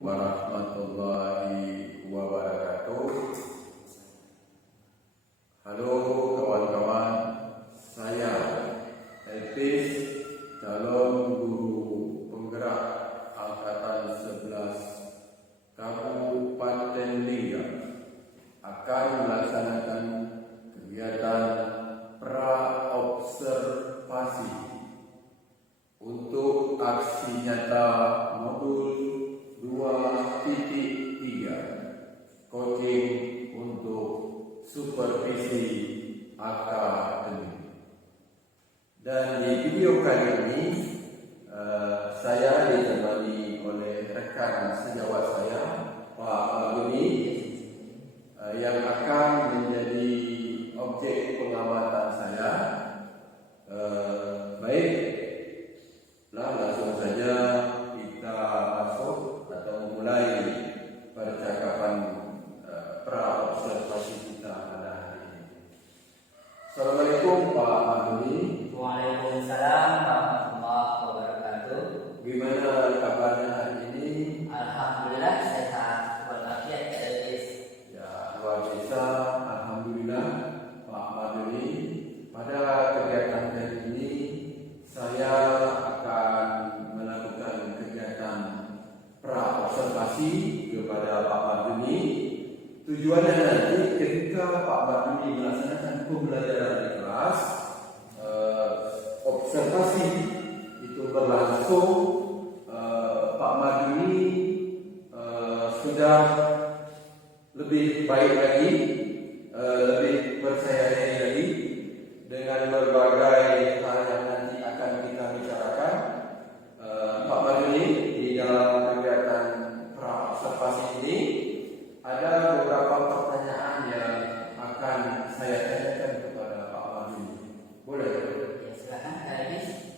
Warahmatullahi wabarakatuh. Halo kawan-kawan, saya Elpis, calon guru penggerak Angkatan 11 Kabupaten Lingga, akan melaksanakan kegiatan pra-observasi untuk aksi nyata modul 2.3 coaching untuk supervisi akademik. Dan di video kali ini saya ditemani oleh rekan sejawat saya, Pak Maguni, yang akan menjadi objek pengamatan saya. Baiklah, langsung saja kita masuk atau mulai percakapan pra-observasi kita pada hari ini. Assalamualaikum Pak Maguni. Waalaikumsalam warahmatullahi wabarakatuh. Gimana kabarnya hari ini? Alhamdulillah sehat walafiat. Ya, luar biasa. Alhamdulillah Pak Maguni. Pada kegiatan kali ini saya akan melakukan kegiatan pra-observasi kepada Pak Maguni. Tujuannya nanti ketika Pak Maguni melaksanakan pembelajaran di kelas, observasi itu berlangsung, Pak Maguni sudah lebih baik lagi, lebih percaya diri lagi dengan berbagai hal yang nanti akan kita bicarakan. Pak Maguni, di dalam kegiatan pra-observasi ini ada beberapa pertanyaan yang akan saya tanyakan kepada Pak Maguni. Boleh? Ya, silakan Kak Elvis.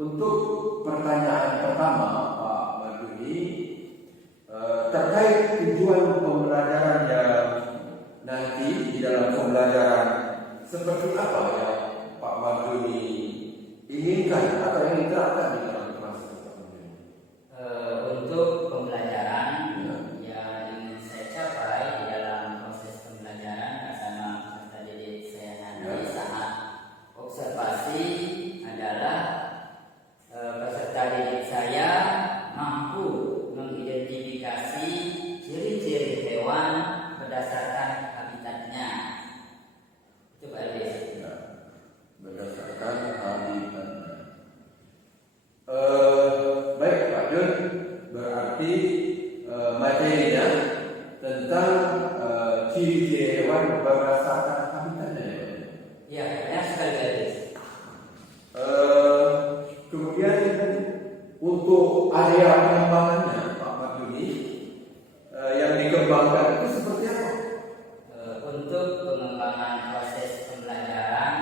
Untuk pertanyaan pertama Pak Maguni, terkait tujuan pembelajaran yang nanti di dalam pembelajaran, seperti apa yang Pak Maguni inginkan atau ingin terapkan di dalam kelas Pak Maguni? Untuk pembelajaran yang ingin saya capai di dalam proses pembelajaran bersama peserta didik saya nanti saat observasi adalah peserta didik saya mampu mengidentifikasi ciri-ciri hewan berdasarkan habitatnya. Itu Pak Elvis. Ya, berdasarkan habitatnya. Baik Pak Jun, berarti materinya tentang ciri-ciri hewan berdasarkan habitatnya. Ya, benar sekali Pak Elvis. Kemudian untuk area pengembangannya Pak Maguni, yang dikembangkan itu seperti apa? Untuk pengembangan proses pembelajaran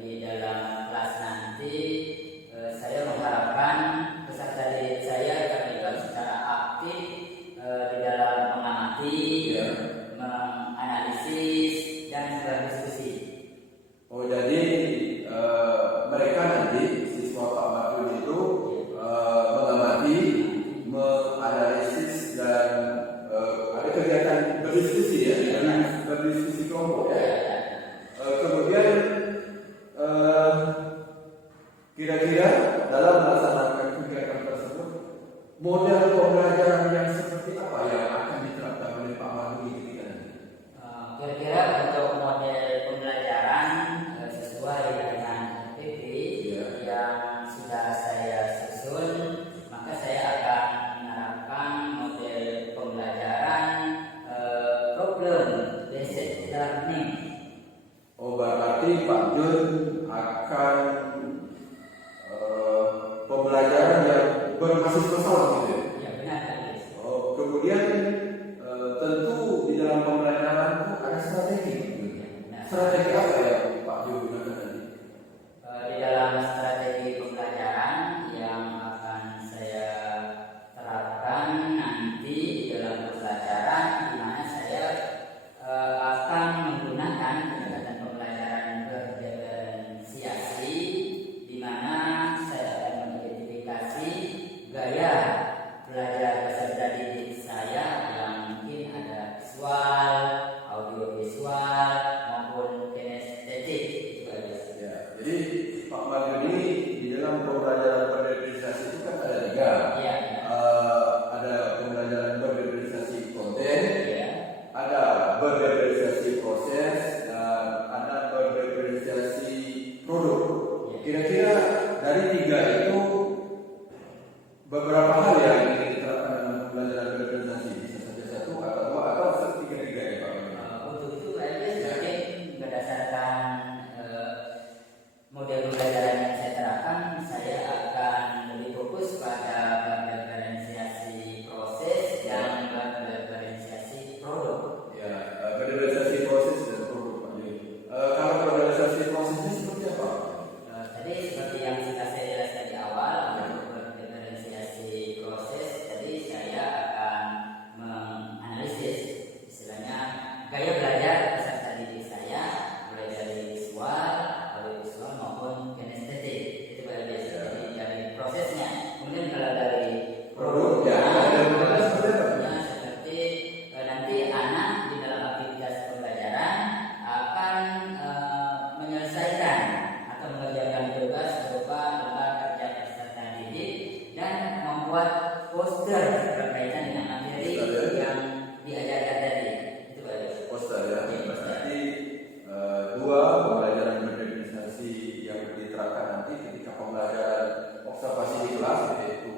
di dalam kelas nanti, saya mengharapkan peserta didik saya terlibat secara aktif di dalam mengamati, menganalisis, dan berdiskusi. Oh, jadi mereka nanti siswa Pak Maguni itu mengamati, menganalisis, dan ada kegiatan berdiskusi ya, berdiskusi kelompok ya. Kemudian kira-kira dalam melaksanakan kegiatan tersebut, model pembelajaran yang seperti apa yang akan diterapkan oleh Pak Maguni ketika nanti? Kira-kira untuk model pembelajaran sesuai dengan PP yang sudah saya susun, maka saya akan menerapkan model pembelajaran problem based learning. Oh, berarti Pak Jun akan pembelajaran yang berbasis masalah gitu ya? Ya benar Pak Elvis. Oh, kemudian beberapa hal yang ingin diterapkan dalam pembelajaran berorganisasi, bisa saja satu atau dua atau tiga-tiga ya Pak. Untuk itu mungkin berdasarkan model pembelajaran yang saya terapkan, saya akan lebih fokus pada diferensiasi proses dan diferensiasi produk. Ya, kaderisasi proses dan produk Pak. Kalau kaderisasi prosesnya seperti apa? Tadi seperti yang sudah saya jelaskan di awal, untuk diferensiasi proses, tadi saya akan menganalisis istilahnya gaya belajar peserta didik saya, mulai dari visual, audiovisual maupun kinestetik. Itu dari prosesnya. Kemudian kalau dari Produk ya, ada produk seperti apa? seperti nanti anak di dalam aktivitas pembelajaran akan menyelesaikan atau mengerjakan tugas berupa lembar kerja peserta didik dan membuat poster berkaitan dengan materi yang diajarkan tadi. Itu bagus. Poster ya. Berarti dua pembelajaran berorganisasi yang diterapkan nanti ketika pembelajaran observasi di kelas, yaitu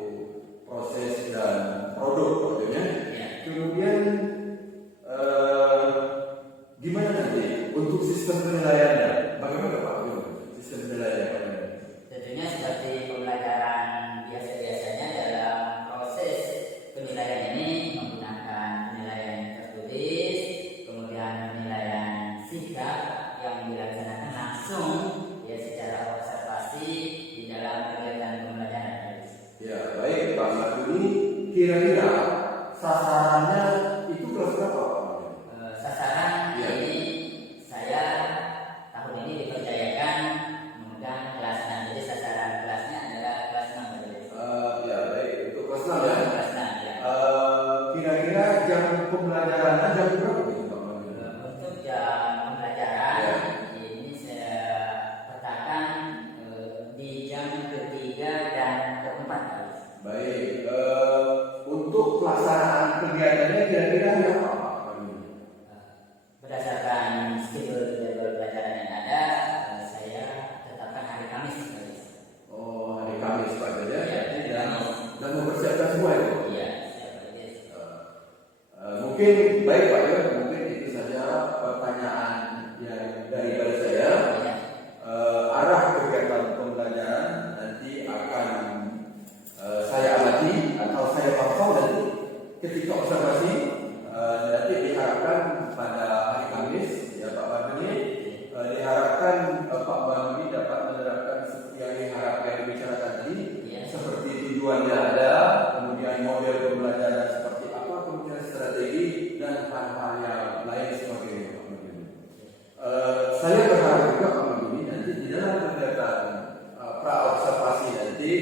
proses dan produk tentunya. Ya. Kemudian gimana nanti untuk sistem penilaiannya? Bagaimana Pak sistem penilaiannya? Tentunya seperti pembelajaran biasa-biasanya dalam proses penilaian ini menggunakan penilaian tertulis, kemudian penilaian sikap yang dilaksanakan langsung ya secara observasi di dalam kegiatan pembelajaran. Ya, baik Pak Maduni, kira-kira sasarannya itu kelas berapa Pak? Sasaran Ya. ini saya tahun ini dipercayakan memegang kelas 6. Jadi sasaran kelasnya adalah kelas 6 Ya, baik untuk kelas 6 ya. Kelas 6 ya. Kira-kira jam pembelajarannya jam berapa gitu Pak Maduni? Untuk jam pembelajaran Ya. ini saya petakan di jam ketiga dan keempat. Baik, untuk pelaksanaan kegiatannya kira-kira jam apa Pak Maduni? Berdasarkan schedule pelajaran yang ada, saya tetapkan hari Kamis. Oh, hari Kamis Pak ya. Ya. Dan mempersiapkan semua itu. Iya, siapa aja. Mungkin baik Pak ya, mungkin itu saja pertanyaan yang daripada saya. Ya. Arah kegiatan pembelajaran nanti akan saya amati atau saya pantau nanti ketika observasi nanti diharapkan pada hari Kamis ya Pak Maduni, diharapkan Pak Maduni dapat menerapkan seperti yang diharapkan dibicarakan tadi, Ya. seperti tujuannya ada, kemudian model pembelajaran seperti apa, kemudian strategi dan hal-hal yang lain sebagainya Pak Maduni. Saya berharap juga Pak Maduni nanti di dalam kegiatan pra observasi nanti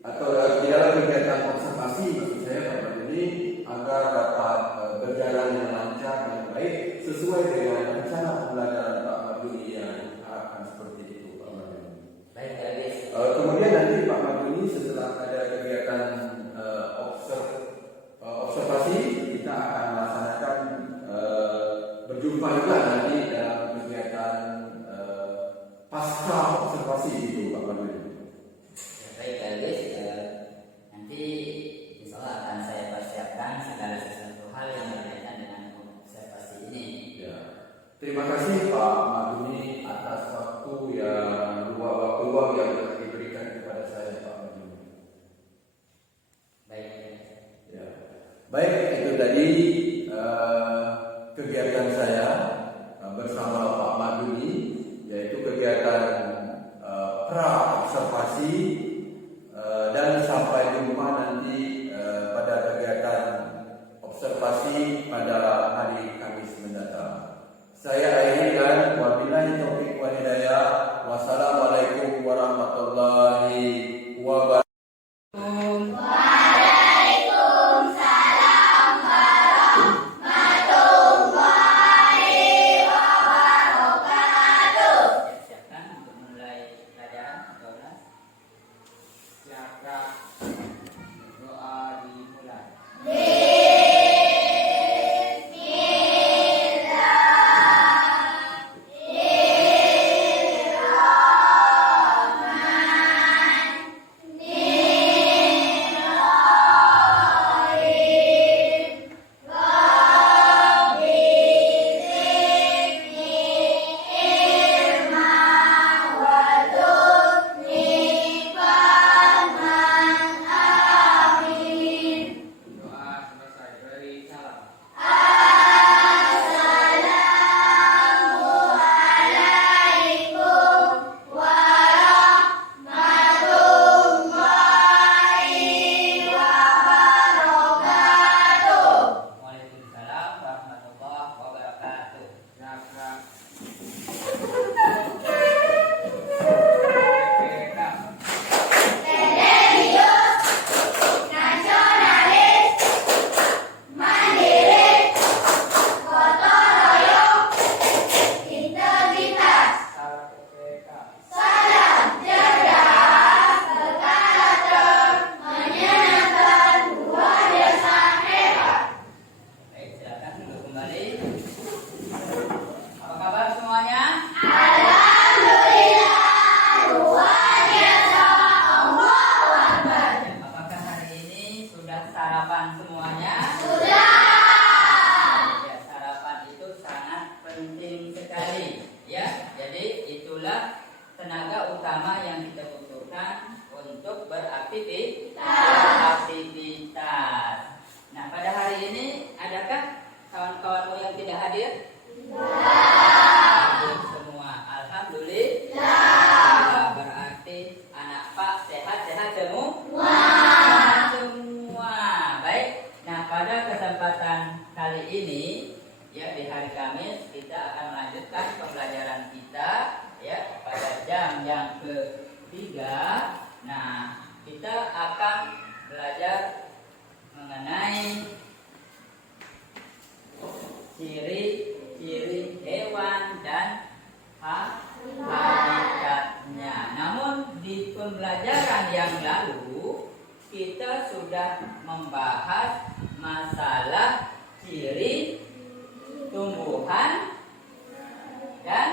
atau di dalam kegiatan observasi maksud saya Pak Maduni agar dapat berjalan dengan lancar dan baik sesuai dengan rencana pembelajaran Pak Maduni yang diharapkan seperti itu Pak Maduni. Baik, guys. Kemudian nanti Pak Maduni setelah ada kegiatan observasi kita akan melaksanakan berjumpa juga nanti dalam kegiatan pasca observasi itu Pak Maduni. Baik, guys. Nanti insya Allah akan saya persiapkan segala sesuatu hal yang berkaitan dengan observasi ini. Ya. Terima kasih Pak Maduni atas waktu yang luang yang telah diberikan kepada saya Pak Maduni. Baik. Ya. Baik, itu tadi kegiatan saya bersama Pak Maduni, yaitu kegiatan pra observasi dan sampai jumpa nanti pada kegiatan observasi pada hari Kamis mendatang. Saya akhiri dan wabillahi taufiq wal hidayah. Wassalamualaikum warahmatullahi wabarakatuh. Siapkan untuk mulai pelajaran 12. Siapkan doa dimulai. aktivitas. Nah, pada hari ini adakah kawan-kawanmu yang tidak hadir? Hadir semua. Alhamdulillah. Berarti anak Pak sehat-sehat semua. Semua. Baik. Nah, pada kesempatan kali ini, ya, di hari Kamis kita akan melanjutkan pembelajaran kita, ya, pada jam yang ketiga. Nah, kita akan belajar mengenai ciri-ciri hewan dan habitatnya. Namun di pembelajaran yang lalu kita sudah membahas masalah ciri tumbuhan dan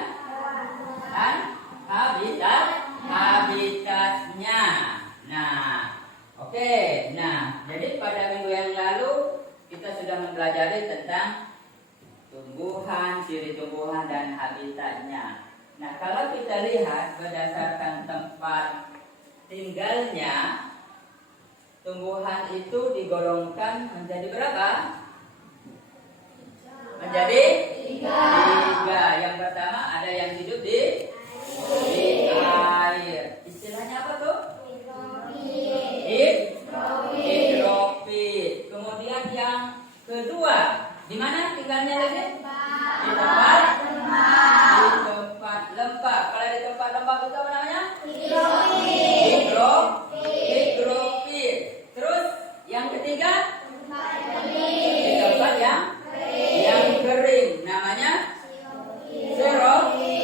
habitatnya. Nah, oke. Nah, jadi pada minggu yang lalu kita sudah mempelajari tentang tumbuhan, ciri tumbuhan dan habitatnya. Nah, kalau kita lihat berdasarkan tempat tinggalnya, tumbuhan itu digolongkan menjadi berapa? Menjadi tiga. Yang pertama ada yang hidup di air. Istilahnya apa tuh? Hidrofit. Kemudian yang kedua, di mana tinggalnya lagi? Di tempat lembab. Kalau di tempat lembab itu apa namanya? Hidrofit. Terus yang ketiga? Di tempat yang kering, namanya xerofit.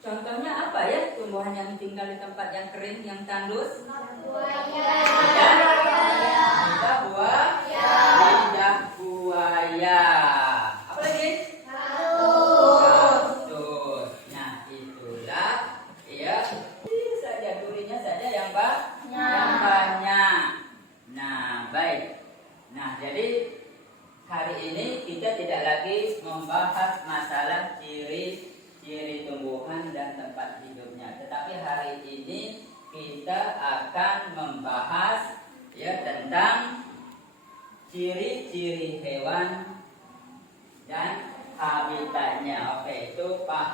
Contohnya apa ya tumbuhan yang tinggal di tempat yang kering, yang tandus? Lidah buaya. Apa lagi? Kasus. Nah, itulah ya. Saja durinya saja yang banyak. Nah, baik. Nah, jadi hari ini kita tidak lagi membahas masalah ciri-ciri tumbuhan dan tempat hidupnya, tetapi hari ini kita akan membahas ya tentang ciri-ciri hewan dan habitatnya. Oke, itu Pak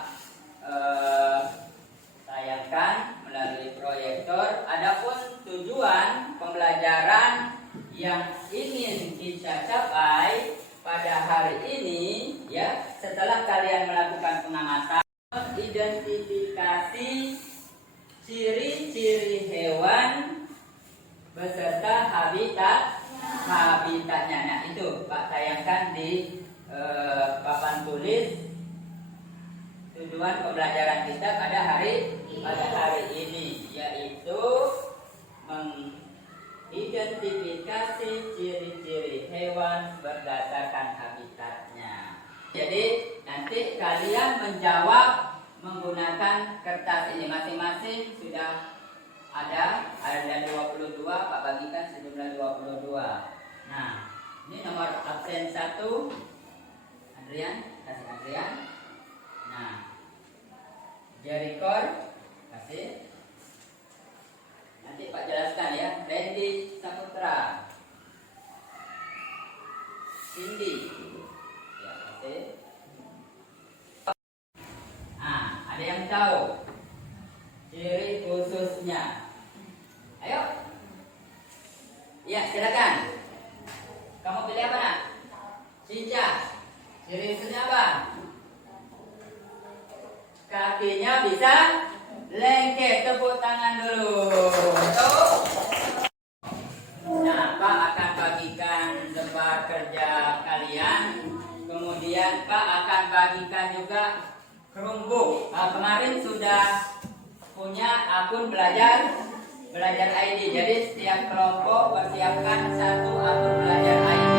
tayangkan melalui proyektor. Adapun tujuan pembelajaran yang ingin kita capai pada hari ini, ya, setelah kalian melakukan pengamatan, identifikasi ciri-ciri hewan beserta habitatnya. Nah, itu Pak tayangkan di papan tulis tujuan pembelajaran kita pada hari ini, yaitu identifikasi ciri-ciri hewan berdasarkan habitatnya. Jadi nanti kalian menjawab menggunakan kertas ini masing-masing sudah ada 22, Pak bagikan sejumlah 22. Nah, ini nomor absen 1 Adrian, kasih Adrian. Nah, Jericho kasih. Nanti Pak jelaskan ya. Randy Saputra, Cindy, ya kasih. Nah, ada yang tahu ciri khususnya? Ayo. Ya, silakan. Kamu pilih apa nak? Cincang. Ciri khususnya apa? Kakinya bisa lengket. Tepuk tangan dulu. Tuh. Nah, Pak akan bagikan lembar kerja kalian. Kemudian Pak akan bagikan juga Chromebook. Kemarin sudah punya akun belajar ID. Jadi setiap kelompok persiapkan satu akun belajar ID.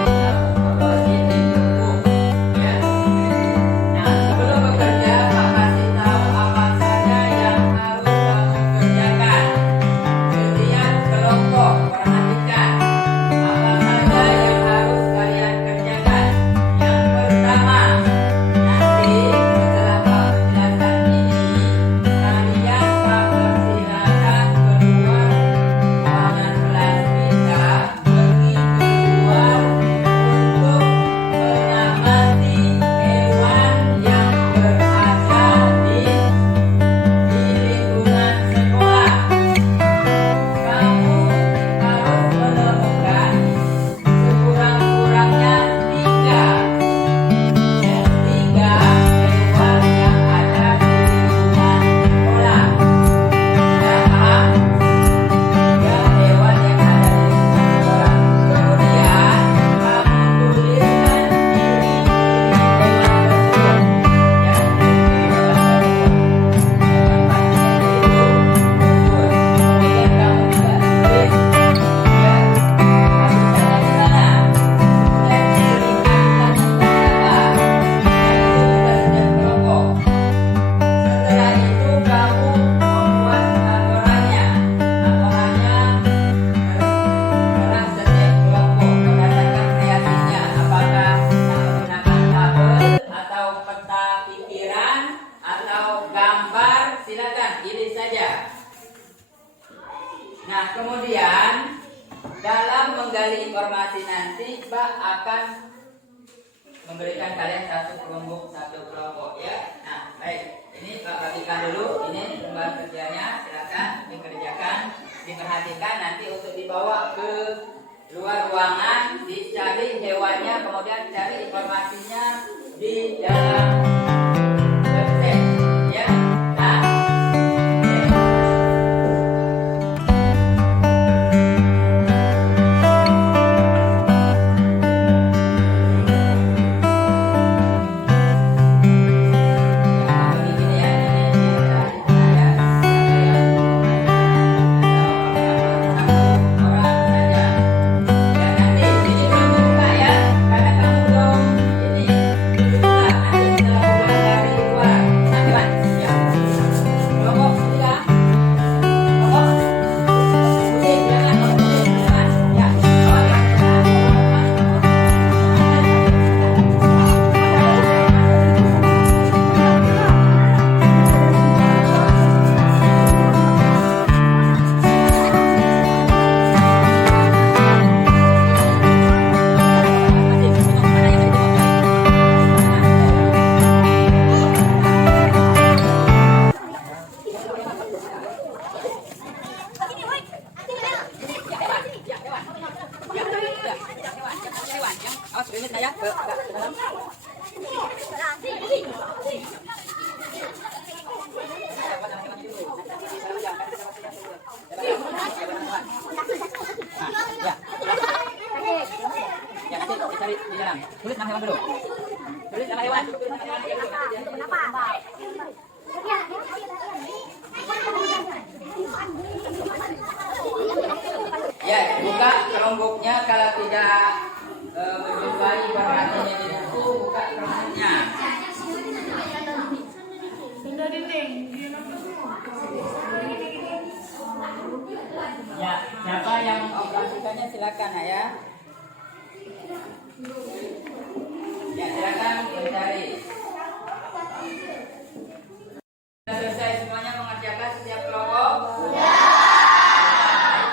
Nah, kemudian dalam menggali informasi nanti Pak akan memberikan kalian satu kelompok ya. Nah, baik. Ini Pak bagikan dulu. Ini lembar kerjanya. Silakan dikerjakan, diperhatikan nanti untuk dibawa ke luar ruangan, dicari hewannya, kemudian cari informasinya di dalam website ya. Nah, tulis nama hewan dulu. Tulis nama hewan. Ya, buka kelompoknya kalau tidak menjumpai informasinya di buku, buka kelompoknya. Ya, siapa yang operasikannya silakan ya. Ya, silakan mencari. Sudah selesai semuanya mengerjakan setiap kelompok? Sudah.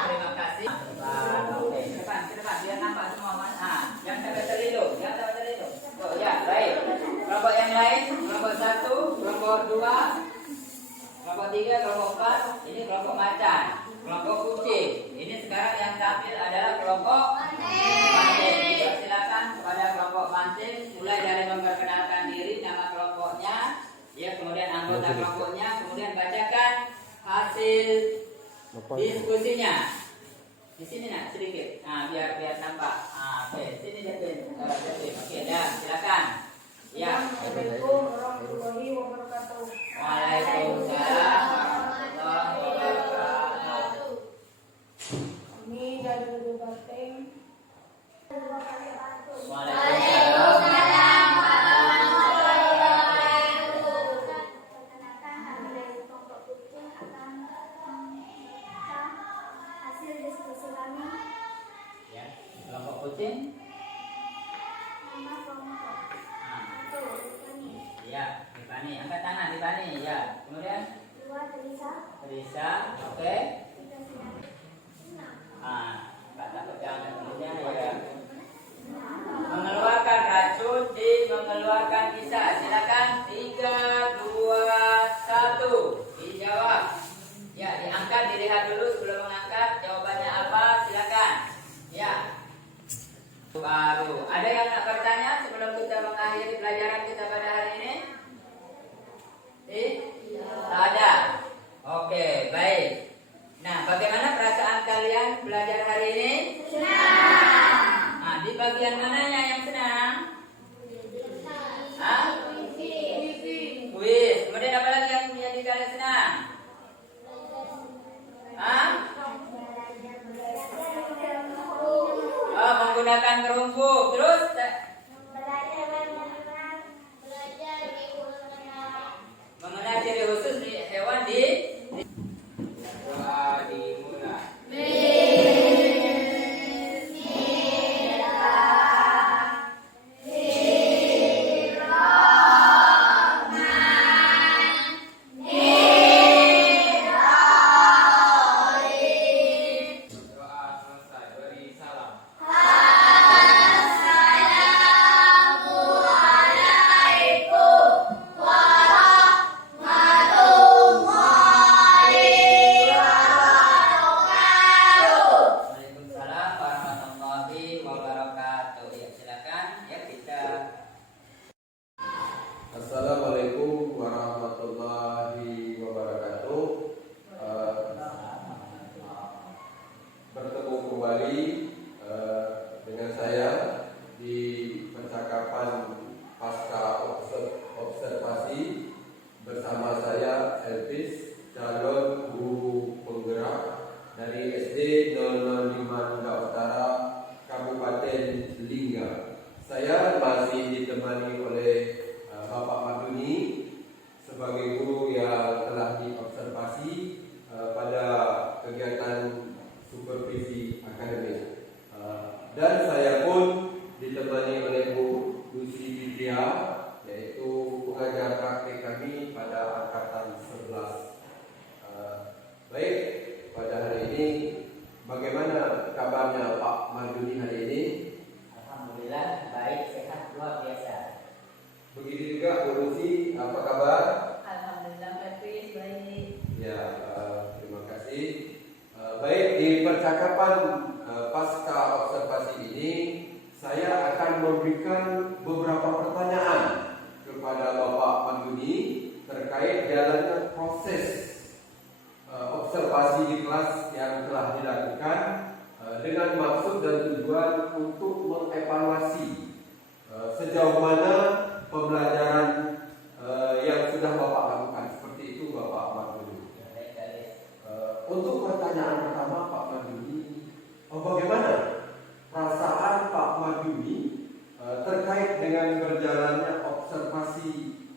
Terima kasih. Oke, ke depan biar nampak semua mas. Yang sampai terlihat, Oh ya, baik. Kelompok yang lain, kelompok 1, kelompok 2, kelompok 3, kelompok 4. Ini kelompok macan, kelompok kucing. Ini sekarang yang tampil adalah kelompok mancing. Silakan kepada kelompok mancing, mulai dari memperkenalkan diri, nama kelompoknya, ya, kemudian anggota kelompoknya, kemudian bacakan hasil diskusinya. Di sini nak sedikit, biar nampak. Oke, sini David. Oke, dah, silakan. Ya. Assalamualaikum warahmatullahi wabarakatuh. Waalaikumsalam warahmatullahi wabarakatuh. Kami dari Kabupaten. Waalaikumsalam warahmatullahi wabarakatuh. Perkenalkan kami dari kelompok kucing akan membaca hasil diskusi kami. Ya, kelompok kucing. Nama kelompok satu Tiffany, Ya, Tiffany. Angkat tangan Tiffany. Ya, kemudian 2 Teresa, Teresa. Oke. 3 Sinar, Kak takut jangan kemudian ya. Mengeluarkan racun di mengeluarkan kisah. Silakan 3, 2, 1. Dijawab. Ya, diangkat, dilihat dulu sebelum mengangkat. Jawabannya apa? Silakan. Ya. Baru. Ada yang nak bertanya sebelum kita mengakhiri pelajaran kita pada hari ini? Tak ada. Oke, baik. Nah, bagaimana perasaan kalian belajar hari ini? Senang. Di bagian mananya yang senang? Kuis. Kemudian apa lagi yang menjadi kalian senang? Menggunakan kerumpuk. Terus? Mengenal ciri khusus di hewan di dimulai. kembali dengan saya di percakapan pasca observasi bersama saya Elvis, calon guru penggerak dari SD 005 Lingga Utara, Kabupaten Lingga. Saya masih ditemani oleh Bapak Maduni sebagai guru yang telah diobservasi pada kegiatan supervisi akademik, dan saya pun ditemani oleh Bu Lucy Vidya, yaitu pengajar praktik kami pada angkatan 11. Baik, pada hari ini bagaimana kabarnya Pak Maduni hari ini? Alhamdulillah baik, sehat, luar biasa. Begitu juga Bu Lucy, apa kabar? Alhamdulillah baik, baik. Ya, terima kasih. Baik, di percakapan pasca observasi ini saya akan memberikan beberapa pertanyaan kepada Bapak Maduni terkait jalannya proses observasi di kelas yang telah dilakukan dengan maksud dan tujuan untuk mengevaluasi sejauh mana pembelajaran yang sudah Bapak lakukan. Seperti itu Bapak Maduni. Untuk pertanyaan pertama Pak Maduni, bagaimana perasaan Pak Maduni terkait dengan berjalannya observasi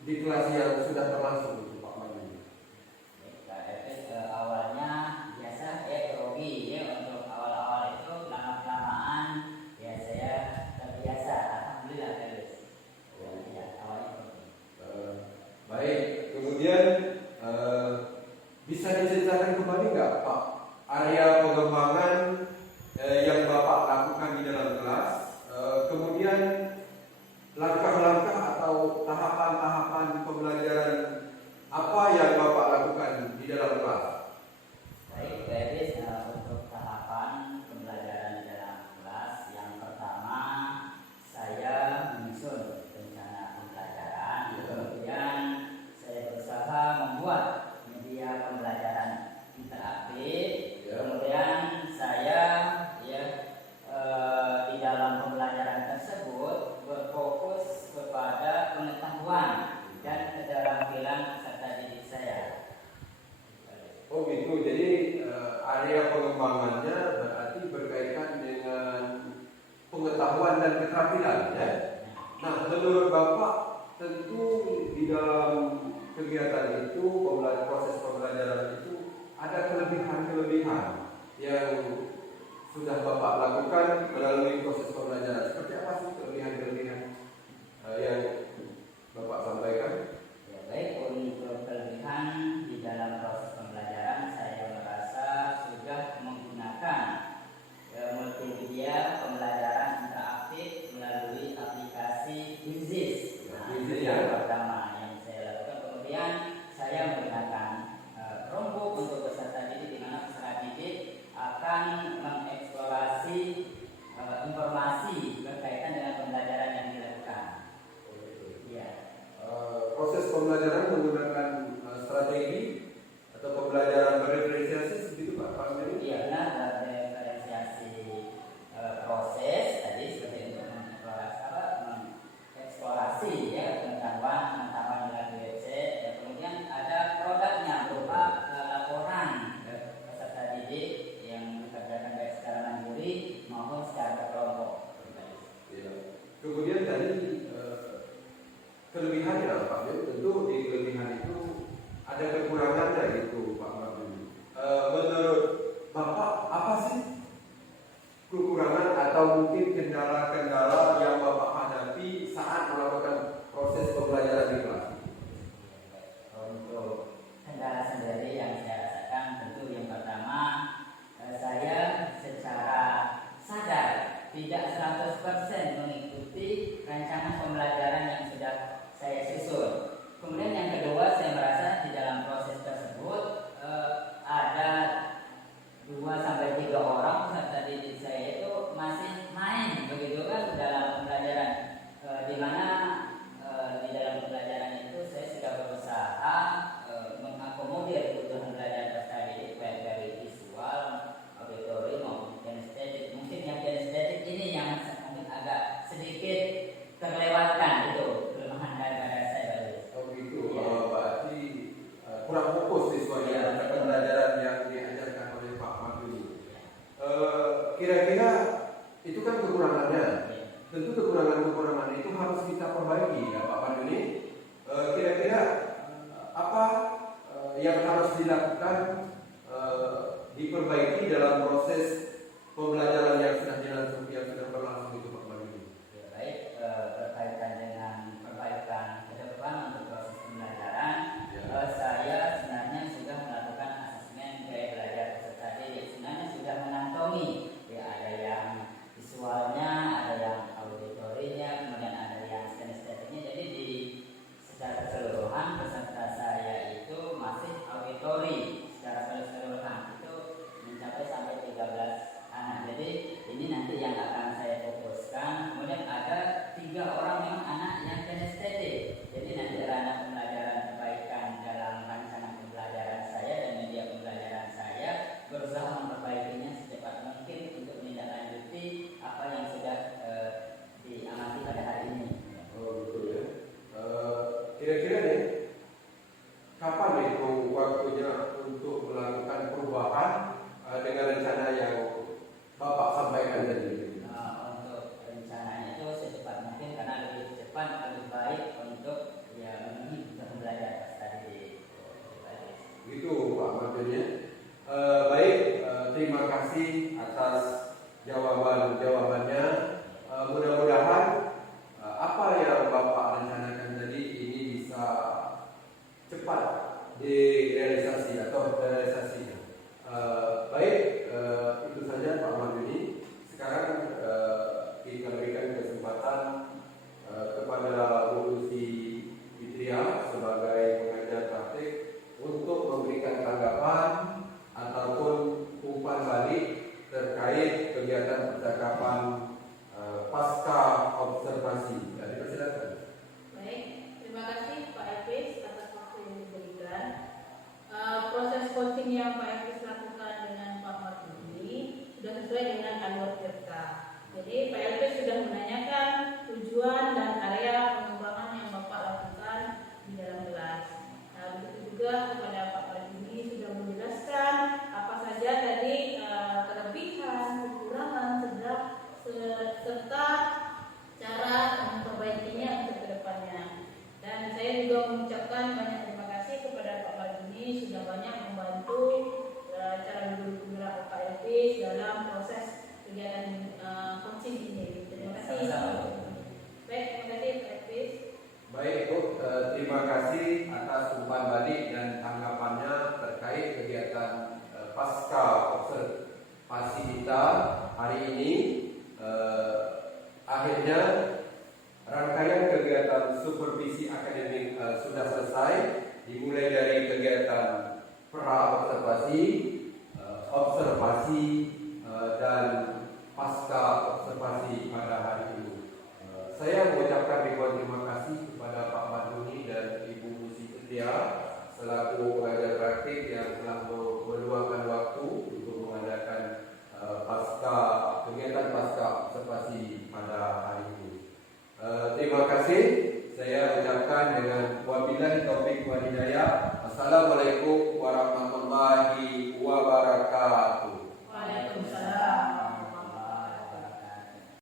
di kelas yang sudah berlangsung itu Pak Maduni? Awalnya biasa ya grogi ya, untuk awal-awal itu lama-kelamaan ya saya terbiasa. Alhamdulillah guys. Ya, awalnya grogi. Baik, kemudian bisa diceritakan kembali nggak Pak area pengembangan yang Bapak lakukan di dalam kelas, kemudian langkah-langkah atau tahapan-tahapan pembelajaran apa yang Bapak lakukan di dalam kelas? Baik, guys, untuk tahapan pembelajaran di dalam kelas, yang pertama saya menyusun rencana pembelajaran, kemudian saya berusaha membuat media pembelajaran interaktif, kemudian saya di dalam pembelajaran tersebut berfokus kepada pengetahuan dan keterampilan peserta didik saya. Oh gitu, jadi area pengembangannya berarti berkaitan dengan pengetahuan dan keterampilan ya. Nah, menurut Bapak tentu di dalam kegiatan itu, proses pembelajaran itu ada kelebihan-kelebihan yang sudah Bapak lakukan melalui proses pembelajaran. Seperti apa sih kelebihan-kelebihan yang Bapak sampaikan? Ya, baik, untuk kelebihan di dalam proses pembelajaran saya merasa sudah menggunakan multimedia pembelajaran interaktif melalui aplikasi Quizizz. Itu yang pertama yang saya lakukan. Kemudian saya menggunakan Chromebook untuk peserta didik, di mana peserta didik akan mengeksplorasi informasi berkaitan dengan pembelajaran yang dilakukan. Ya. Proses pembelajaran menggunakan strategi atau pembelajaran berdiferensiasi seperti itu Pak Maduni? Iya, benar, diferensiasi proses tadi seperti untuk mengeksplorasi ya pengetahuan melalui website. Ya, kemudian ada produknya berupa laporan peserta didik yang dikerjakan baik secara mandiri maupun secara berkelompok. Ya. Kemudian tadi kelebihannya Pak, tentu di kelebihan itu ada kekurangannya gitu Pak Maduni. Menurut Bapak apa sih kekurangan atau mungkin kendala-kendala yang Bapak hadapi saat melakukan proses pembelajaran di kelas? Untuk kendala sendiri yang saya rasakan, tentu yang pertama saya secara sadar tidak 100% mengikuti rancangan pembelajaran yang sudah saya susun. Kemudian yang kedua, saya merasa di dalam proses tersebut kira-kira itu kan kekurangannya. Tentu kekurangan-kekurangan itu harus kita perbaiki ya Pak Pandu ini. Kira-kira apa yang harus dilakukan diperbaiki dalam proses pembelajaran yang sudah berlangsung itu Pak Pandu ini. Ya, baik, berkaitan dengan perbaikan ke depan untuk proses pembelajaran, saya sebenarnya sudah melakukan asesmen gaya belajar peserta didik. Sebenarnya sudah mengantongi, ya ada yang visualnya, ada yang auditorinya, kemudian ada yang kinestetiknya. Jadi secara keseluruhan peserta saya itu masih auditori secara keseluruhan itu mencapai sampai 13 anak. Jadi ini nanti yang akan saya fokuskan. Kemudian ada 3 orang memang anak yang kinestetik. Jadi nanti ranah pembelajaran perbaikan dalam rancangan pembelajaran saya dan media pembelajaran saya berusaha memperbaikinya secepat mungkin untuk menindaklanjuti apa yang sudah diamati pada hari ini. Oh betul ya. Kira-kira nih kapan nih waktunya untuk melakukan perubahan dengan rencana yang Bapak sampaikan tadi? Untuk rencananya itu secepat mungkin karena lebih cepat lebih baik untuk ya memenuhi kebutuhan belajar tadi. Gitu Pak Marjonya. Baik, terima kasih atas jawabannya. Mudah-mudahan apa yang Bapak rencanakan tadi ini bisa cepat direalisasi atau realisasinya. Baik, itu saja Pak Marjoni. Sekarang kita berikan kesempatan kepada Bu Lucy Fitria sebagai pengajar praktik untuk memberikan tanggapan ataupun umpan balik terkait kegiatan percakapan pasca observasi. Jadi persilakan. Baik, terima kasih Pak Elvis atas waktu yang diberikan. Proses coaching yang Pak Elvis lakukan dengan Pak Marjoni sudah sesuai dengan alur Tirta. Jadi Pak Elvis sudah menanyakan tujuan dan area pengembangan yang Bapak lakukan di dalam kelas. Nah, begitu juga kepada Pak Marjoni sudah menjelaskan apa saja tadi kelebihan, kekurangan, serta cara memperbaikinya untuk kedepannya. Dan saya juga mengucapkan banyak terima kasih kepada Pak Marjoni sudah banyak membantu cara bergerak Pak Elvis dalam proses kegiatan coaching ini. Terima kasih. Baik, terima kasih Pak Elvis. Baik Bu, terima kasih atas umpan balik dan tanggapannya terkait kegiatan pasca observasi kita hari ini. Akhirnya rangkaian kegiatan supervisi akademik sudah selesai, dimulai dari kegiatan pra observasi, observasi,